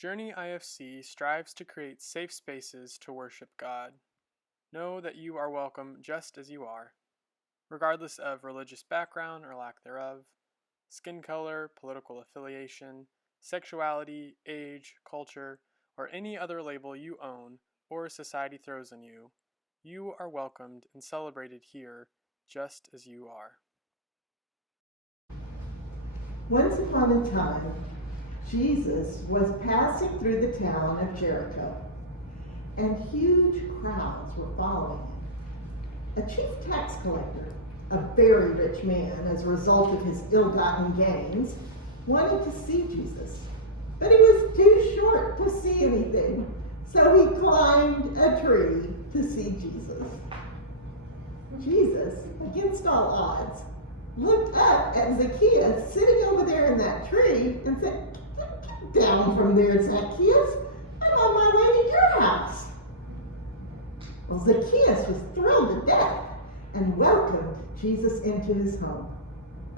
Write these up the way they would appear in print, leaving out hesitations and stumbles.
Journey IFC strives to create safe spaces to worship God. Know that you are welcome just as you are, regardless of religious background or lack thereof, skin color, political affiliation, sexuality, age, culture, or any other label you own or society throws on you. You are welcomed and celebrated here just as you are. Once upon a time, Jesus was passing through the town of Jericho, and huge crowds were following him. A chief tax collector, a very rich man as a result of his ill-gotten gains, wanted to see Jesus, but he was too short to see anything, so he climbed a tree to see Jesus. Jesus, against all odds, looked up at Zacchaeus sitting over there in that tree and said, "Get down from there, Zacchaeus. I'm on my way to your house." Well, Zacchaeus was thrilled to death and welcomed Jesus into his home.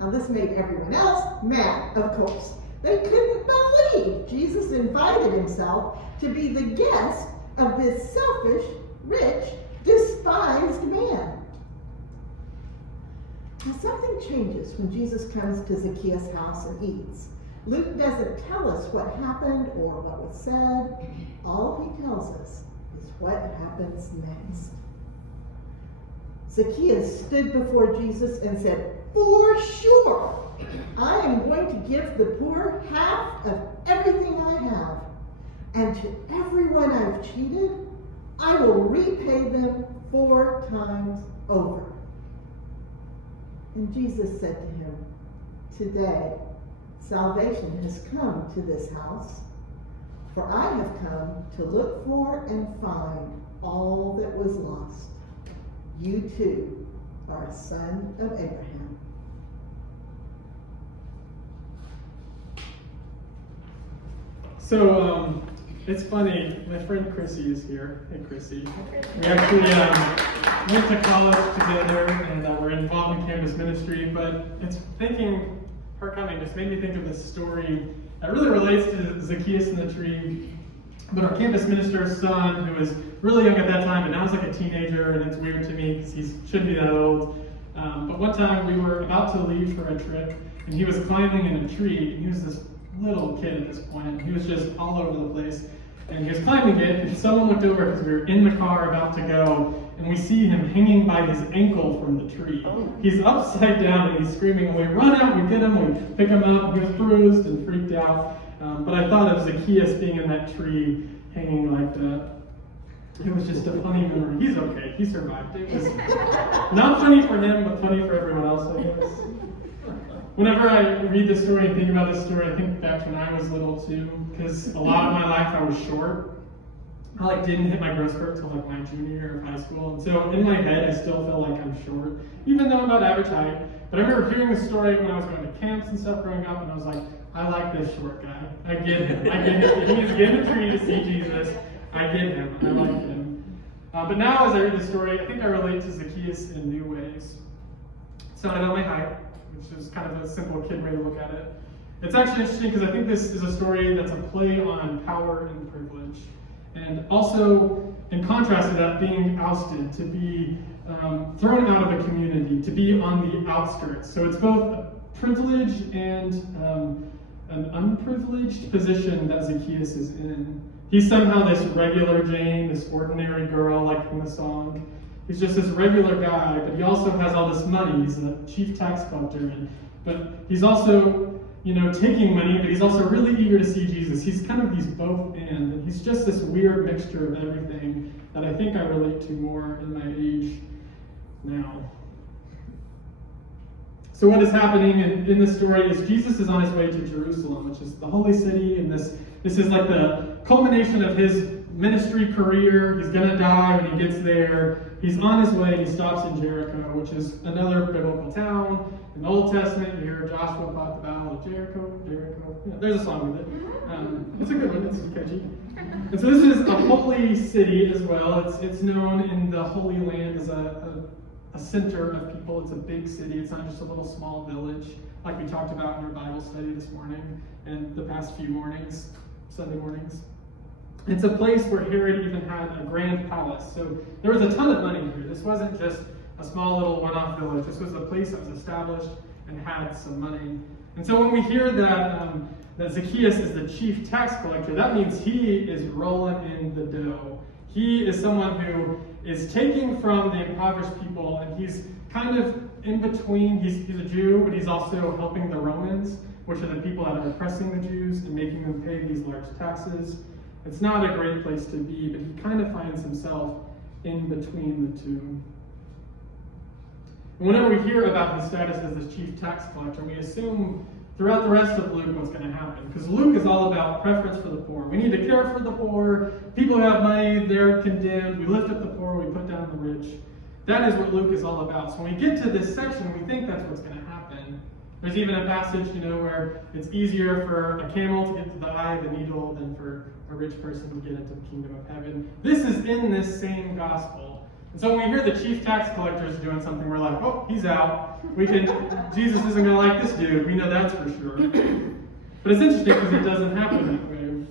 Now, this made everyone else mad, of course. They couldn't believe Jesus invited himself to be the guest of this selfish, rich, despised man. Now, something changes when Jesus comes to Zacchaeus' house and eats. Luke doesn't tell us what happened or what was said. All he tells us is what happens next. Zacchaeus stood before Jesus and said, "For sure, I am going to give the poor half of everything I have. And to everyone I've cheated, I will repay them 4 times over." And Jesus said to him, "Today, salvation has come to this house, for I have come to look for and find all that was lost. You too are a son of Abraham." So, it's funny, my friend Chrissy is here. Hey, Chrissy. We actually went to college together, and we're involved in campus ministry, but her coming just made me think of this story that really relates to Zacchaeus in the tree. But our campus minister's son, who was really young at that time, but now he's like a teenager, and it's weird to me because he shouldn't be that old. But one time we were about to leave for a trip, and he was climbing in a tree, and he was this little kid at this point, and he was just all over the place. And he was climbing it, and someone looked over because we were in the car about to go, and we see him hanging by his ankle from the tree. He's upside down, and he's screaming, and we run out, we get him, we pick him up, and he was bruised and freaked out. But I thought of Zacchaeus being in that tree, hanging like that. It was just a funny memory. He's okay, he survived. It was not funny for him, but funny for everyone else, I guess. Whenever I read this story and think about this story, I think back to when I was little too, because a lot of my life I was short. I didn't hit my growth spurt until my junior year of high school, and so in my head I still feel like I'm short, even though I'm about average height. But I remember hearing the story when I was going to camps and stuff growing up, and I was like, I like this short guy. I get him. He's getting a tree to see Jesus. I get him. I like him. But now as I read the story, I think I relate to Zacchaeus in new ways. So I know my height, which is kind of a simple kid way to look at it. It's actually interesting because I think this is a story that's a play on power and privilege. And also, in contrast to that, being ousted, to be thrown out of a community, to be on the outskirts. So it's both a privilege and an unprivileged position that Zacchaeus is in. He's somehow this regular Jane, this ordinary girl, like in the song. He's just this regular guy, but he also has all this money. He's a chief tax collector, but he's also, taking money, but he's also really eager to see Jesus. He's kind of these both and he's just this weird mixture of everything that I think I relate to more in my age now. So what is happening in this story is Jesus is on his way to Jerusalem, which is the holy city, and this is like the culmination of his ministry career. He's going to die when he gets there. He's on his way and he stops in Jericho, which is another biblical town. In the Old Testament, you hear Joshua fought the battle of Jericho. Yeah, there's a song with it. It's a good one. It's catchy. And so this is a holy city as well. It's known in the Holy Land as a center of people. It's a big city. It's not just a little small village like we talked about in our Bible study this morning and the past few mornings. Sunday mornings. It's a place where Herod even had a grand palace. So there was a ton of money here. This wasn't just a small little one-off village. This was a place that was established and had some money. And so when we hear that Zacchaeus is the chief tax collector, that means he is rolling in the dough. He is someone who is taking from the impoverished people, and he's kind of in between. He's a Jew, but he's also helping the Romans, which are the people that are oppressing the Jews and making them pay these large taxes. It's not a great place to be, but he kind of finds himself in between the two. And whenever we hear about his status as the chief tax collector, we assume throughout the rest of Luke what's going to happen. Because Luke is all about preference for the poor. We need to care for the poor. People who have money, they're condemned. We lift up the poor, we put down the rich. That is what Luke is all about. So when we get to this section, we think that's what's going to happen. There's even a passage, where it's easier for a camel to get to the eye of the needle than for a rich person to get into the kingdom of heaven. This is in this same gospel. And so when we hear the chief tax collector is doing something, we're like, oh, he's out. Jesus isn't going to like this dude. We know that's for sure. But it's interesting because it doesn't happen that way.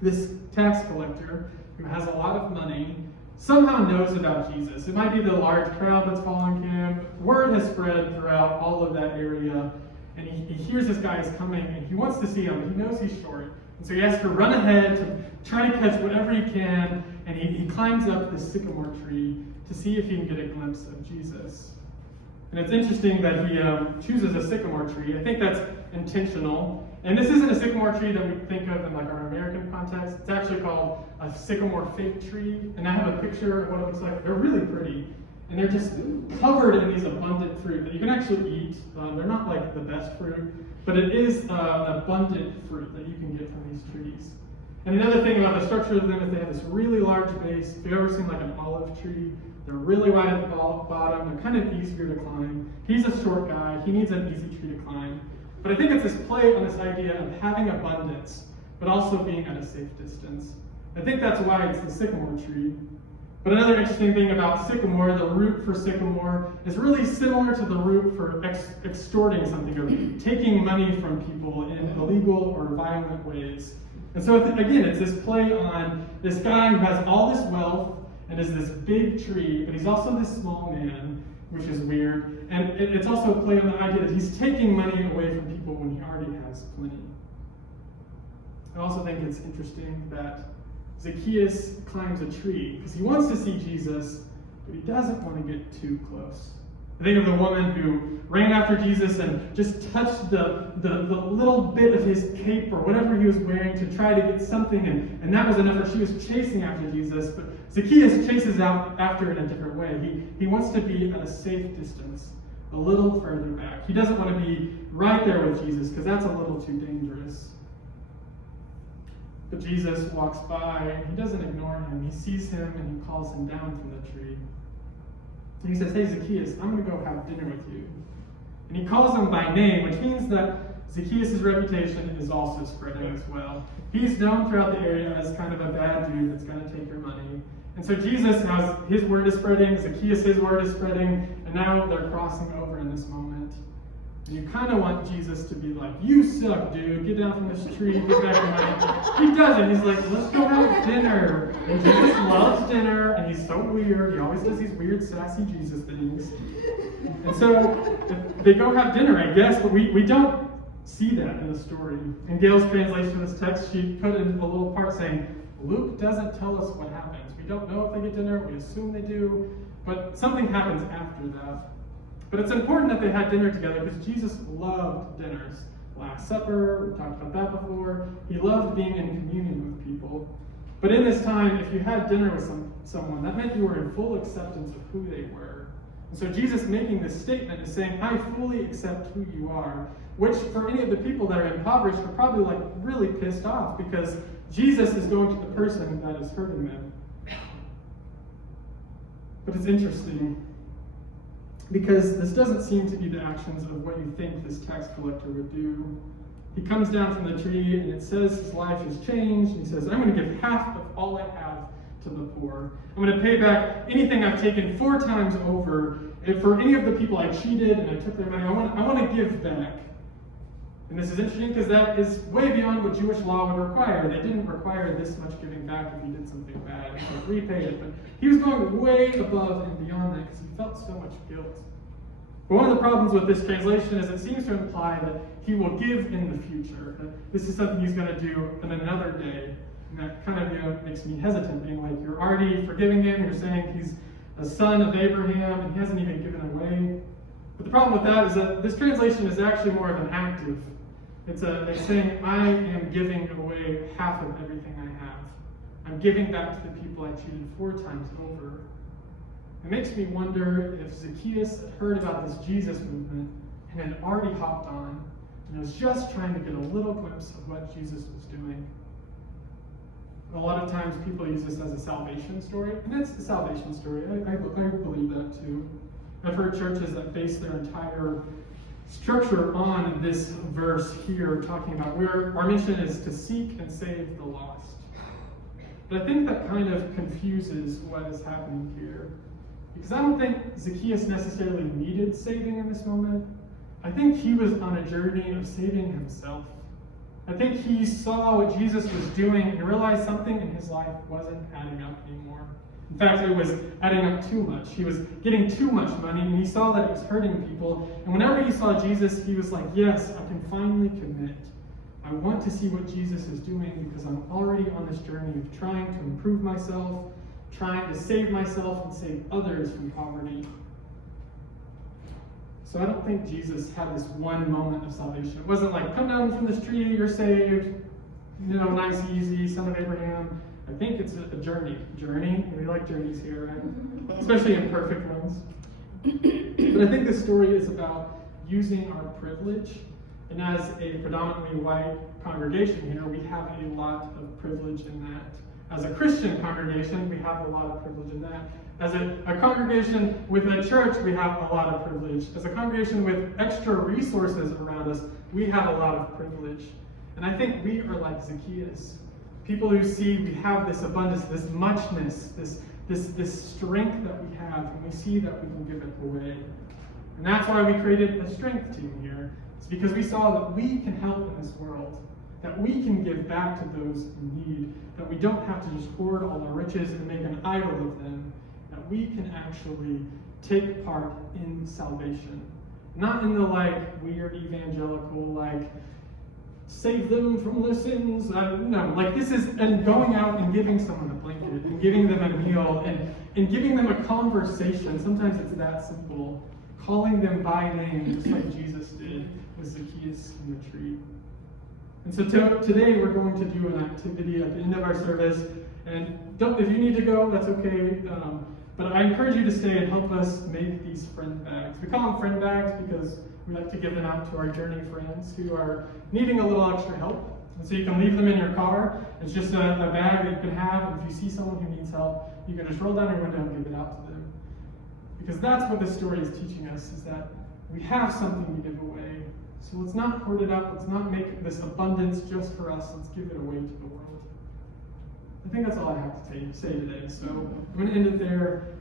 This tax collector, who has a lot of money, somehow knows about Jesus. It might be the large crowd that's following him. Word has spread throughout all of that area. And he hears this guy is coming, and he wants to see him, but he knows he's short. And so he has to run ahead to try to catch whatever he can, and he climbs up this sycamore tree to see if he can get a glimpse of Jesus. And it's interesting that he chooses a sycamore tree. I think that's intentional. And this isn't a sycamore tree that we think of in our American context. It's actually called a sycamore fig tree. And I have a picture of what it looks like. They're really pretty. And they're just covered in these abundant fruit that you can actually eat. They're not the best fruit, but it is an abundant fruit that you can get from these trees. And another thing about the structure of them is they have this really large base. If you've ever seen an olive tree, they're really wide at the bottom. They're kind of easier to climb. He's a short guy. He needs an easy tree to climb. But I think it's this play on this idea of having abundance, but also being at a safe distance. I think that's why it's the sycamore tree. But another interesting thing about sycamore, the root for sycamore, is really similar to the root for extorting something or taking money from people in illegal or violent ways. And so again, it's this play on this guy who has all this wealth and is this big tree, but he's also this small man, which is weird. And it's also a play on the idea that he's taking money away from people when he already has plenty. I also think it's interesting that Zacchaeus climbs a tree because he wants to see Jesus, but he doesn't want to get too close. I think of the woman who ran after Jesus and just touched the little bit of his cape or whatever he was wearing to try to get something, and that was enough. She was chasing after Jesus, but Zacchaeus chases out after in a different way. He wants to be at a safe distance, a little further back. He doesn't want to be right there with Jesus because that's a little too dangerous. But Jesus walks by, and he doesn't ignore him. He sees him, and he calls him down from the tree. And he says, hey, Zacchaeus, I'm going to go have dinner with you. And he calls him by name, which means that Zacchaeus' reputation is also spreading as well. He's known throughout the area as kind of a bad dude that's going to take your money. And so Jesus has, his word is spreading, Zacchaeus, his word is spreading, and now they're crossing over in this moment. And you kind of want Jesus to be like, you suck, dude. Get down from this tree. Get back to money. He doesn't. He's like, let's go have dinner. And Jesus loves dinner, and he's so weird. He always does these weird, sassy Jesus things. And so they go have dinner, I guess, but we don't see that in the story. In Gail's translation of this text, she put in a little part saying, Luke doesn't tell us what happens. We don't know if they get dinner. We assume they do. But something happens after that. But it's important that they had dinner together because Jesus loved dinners. Last Supper, we talked about that before. He loved being in communion with people. But in this time, if you had dinner with someone, that meant you were in full acceptance of who they were. And so Jesus making this statement is saying, I fully accept who you are, which for any of the people that are impoverished are probably really pissed off because Jesus is going to the person that is hurting them. But it's interesting, because this doesn't seem to be the actions of what you think this tax collector would do. He comes down from the tree, and it says his life has changed. And he says, I'm going to give half of all I have to the poor. I'm going to pay back anything I've taken 4 times over. And for any of the people I cheated and I took their money, I want to give back. And this is interesting because that is way beyond what Jewish law would require. They didn't require this much giving back if you did something bad. You could repay it. But he was going way above and beyond that because he felt so much guilt. But one of the problems with this translation is it seems to imply that he will give in the future. That this is something he's going to do in another day. And that kind of makes me hesitant, being like, you're already forgiving him. You're saying he's a son of Abraham and he hasn't even given away. But the problem with that is that this translation is actually more of an active. It's saying, I am giving away half of everything I have. I'm giving back to the people I cheated 4 times over. It makes me wonder if Zacchaeus had heard about this Jesus movement and had already hopped on and was just trying to get a little glimpse of what Jesus was doing. A lot of times people use this as a salvation story, and it's a salvation story. I believe that too. I've heard churches that base their entire structure on this verse here, talking about where our mission is to seek and save the lost. But I think that kind of confuses what is happening here. Because I don't think Zacchaeus necessarily needed saving in this moment. I think he was on a journey of saving himself. I think he saw what Jesus was doing and realized something in his life wasn't adding up anymore. In fact, it was adding up too much. He was getting too much money, and he saw that it was hurting people. And whenever he saw Jesus, he was like, yes, I can finally commit. I want to see what Jesus is doing because I'm already on this journey of trying to improve myself, trying to save myself and save others from poverty. So I don't think Jesus had this one moment of salvation. It wasn't like, come down from this tree, you're saved, nice, easy, son of Abraham. I think it's a journey. We like journeys here, right? Especially imperfect ones. But I think this story is about using our privilege. And as a predominantly white congregation here, we have a lot of privilege in that. As a Christian congregation, we have a lot of privilege in that. As a congregation with a church, we have a lot of privilege. As a congregation with extra resources around us, we have a lot of privilege. And I think we are like Zacchaeus. People who see we have this abundance, this muchness, this strength that we have, and we see that we can give it away. And that's why we created a strength team here. It's because we saw that we can help in this world, that we can give back to those in need, that we don't have to just hoard all our riches and make an idol of them, that we can actually take part in salvation. Not in the weird evangelical, save them from their sins. No, this is and going out and giving someone a blanket and giving them a meal and giving them a conversation. Sometimes it's that simple. Calling them by name, just like Jesus did with Zacchaeus in the tree. And so today we're going to do an activity at the end of our service. And if you need to go, that's okay. But I encourage you to stay and help us make these friend bags. We call them friend bags because we like to give them out to our journey friends who are needing a little extra help. And so you can leave them in your car. It's just a bag that you can have. And if you see someone who needs help, you can just roll down your window and give it out to them. Because that's what this story is teaching us, is that we have something to give away. So let's not hoard it up. Let's not make this abundance just for us. Let's give it away to the world. I think that's all I have to say today. So I'm going to end it there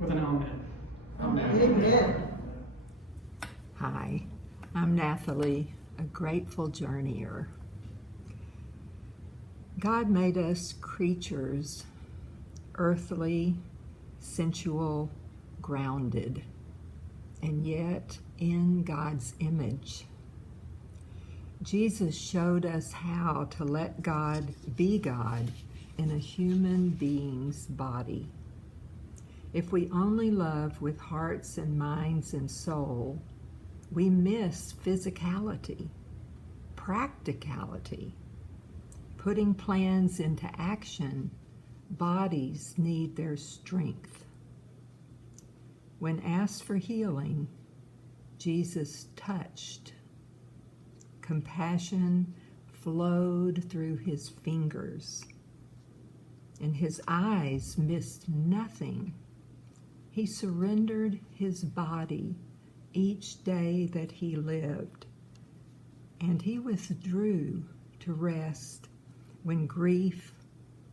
with an amen. Amen. Amen. Hi, I'm Nathalie, a grateful journeyer. God made us creatures, earthly, sensual, grounded, and yet in God's image. Jesus showed us how to let God be God in a human being's body. If we only love with hearts and minds and soul, we miss physicality, practicality. Putting plans into action, bodies need their strength. When asked for healing, Jesus touched. Compassion flowed through his fingers, and his eyes missed nothing. He surrendered his body each day that he lived, and he withdrew to rest when grief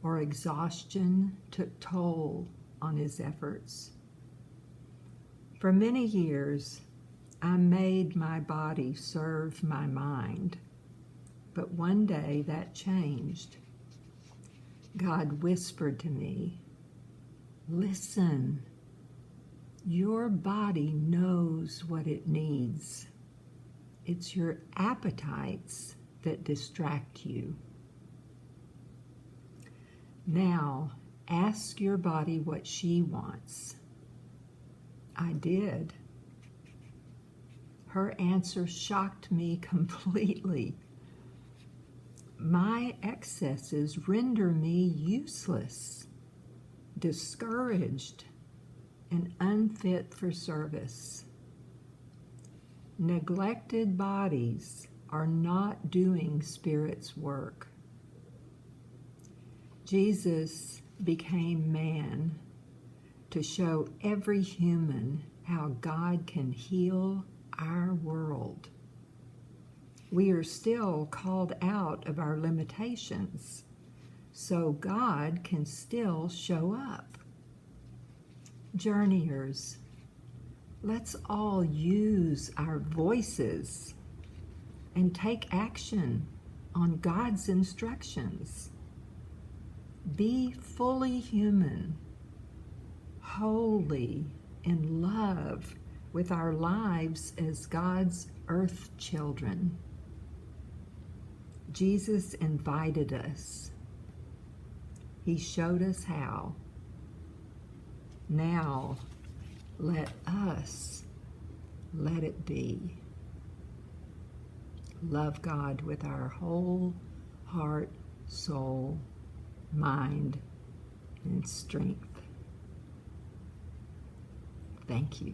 or exhaustion took toll on his efforts. For many years, I made my body serve my mind. But one day that changed. God whispered to me, listen, your body knows what it needs. It's your appetites that distract you. Now, ask your body what she wants. I did. Her answer shocked me completely. My excesses render me useless, discouraged, and unfit for service. Neglected bodies are not doing Spirit's work. Jesus became man to show every human how God can heal our world. We are still called out of our limitations, so God can still show up. Journeyers, let's all use our voices and take action on God's instructions. Be fully human, holy, in love with our lives as God's earth children. Jesus invited us. He showed us how. Now, let us let it be. Love God with our whole heart, soul, mind, and strength. Thank you.